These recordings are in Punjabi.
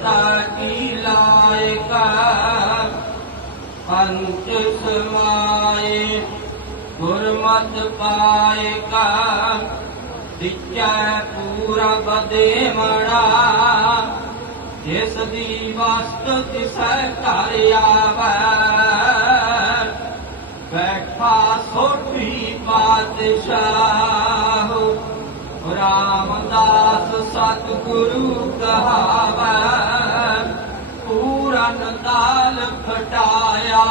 ਕਰਤਾ ਕੀ ਲਾਇਕਾ? ਪੰਚ ਸਮਾਏ, ਗੁਰਮਤਿ ਪਾਇਕਾ। ਦਿਚੈ ਪੂਰਾ ਬਦੇ ਮਣਾ ਜਿਸ ਦੀ ਵਸਤ ਤਿਸੈ ਘਰ ਆਵੈ। ਬੈਠਾ ਸੋਠੀ ਪਾਤਸ਼ਾਹ। ਰਾਮਦਾਸ ਸਤਿਗੁਰੂ ਕਹਾਵੈ। ਪੂਰਨ ਦਾਲ ਖਟਾਇਆ।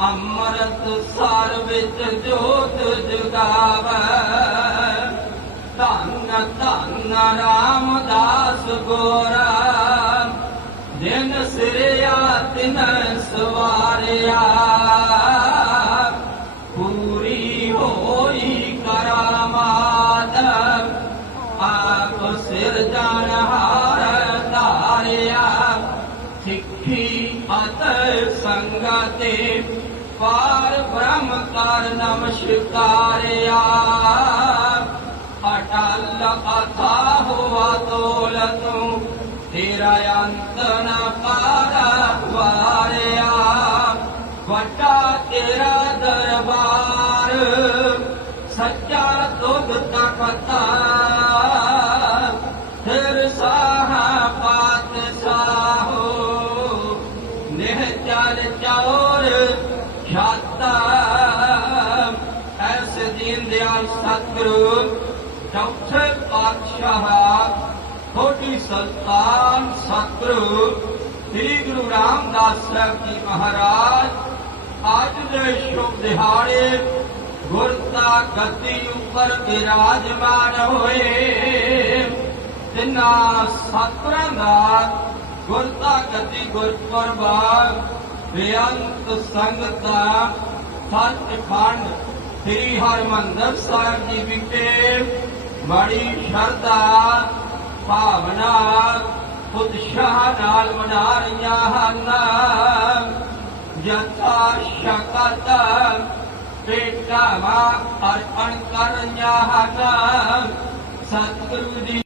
ਅੰਮ੍ਰਿਤ ਸਰ ਵਿੱਚ ਜੋਤ ਜਗਾਵੈ। ਧੰਨ ਧੰਨ ਰਾਮਦਾਸ ਗੋਰਾ। ਦਿਨ ਸਿਰਿਆ, ਤਿਨ ਸਵਾਰਿਆ। ਸੰਗਤੇ ਪਾਰ ਬ੍ਰਹਮ ਕਰ ਨਮਸਕਾਰਿਆ ਅਟਲ ਅਥਾ ਹੋਆ ਤੋਲ ਤੂੰ, ਤੇਰਾ ਅੰਤ ਨ ਪਾਰਾ ਵਾਰਿਆ। ਵੱਡਾ ਤੇਰਾ ਦਰਬਾਰ, ਸੱਚਾ ਤੁਧ ਤਖਤਾ ਨਿਹ ਚਲ ਚੌਰ ਛਾਤਾ, ਐਸੇ ਦੀਨ ਦਿਆਲ ਸਤਿਗੁਰੂ, ਚੌਥੇ ਪਾਤਸ਼ਾਹ ਕੋਟੀ ਸੁਲਤਾਨ ਸਤਿਗੁਰੂ, ਸ੍ਰੀ ਗੁਰੂ ਰਾਮਦਾਸ ਸਾਹਿਬ ਜੀ ਮਹਾਰਾਜ ਅੱਜ ਦੇ ਸ਼ੁਭ ਦਿਹਾੜੇ ਗੁਰਤਾ ਗਤੀ ਉੱਪਰ ਬਿਰਾਜਮਾਨ ਹੋਏ, ਜਿਨ੍ਹਾਂ ਸਤਿਗੁਰਾਂ ਦਾ ਗੁਰਤਾ ਗੱਦੀ ਗੁਰਪੁਰਬਾਗ ਬੇਅੰਤ ਸੰਗਤਾਂ ਸੱਚਖੰਡ ਸ੍ਰੀ ਹਰਿਮੰਦਰ ਸਾਹਿਬ ਜੀ ਵਿਖੇ ਬੜੀ ਸ਼ਰਧਾ, ਭਾਵਨਾ, ਉਤਸ਼ਾਹ ਨਾਲ ਮਨਾ ਰਹੀਆਂ ਹਨ। ਜਥਾ ਸ਼ਕਤ ਪੇਟਾਵਾ ਅਰਪਣ ਕਰ ਰਹੀਆਂ ਹਨ। ਸਤਿਗੁਰੂ ਜੀ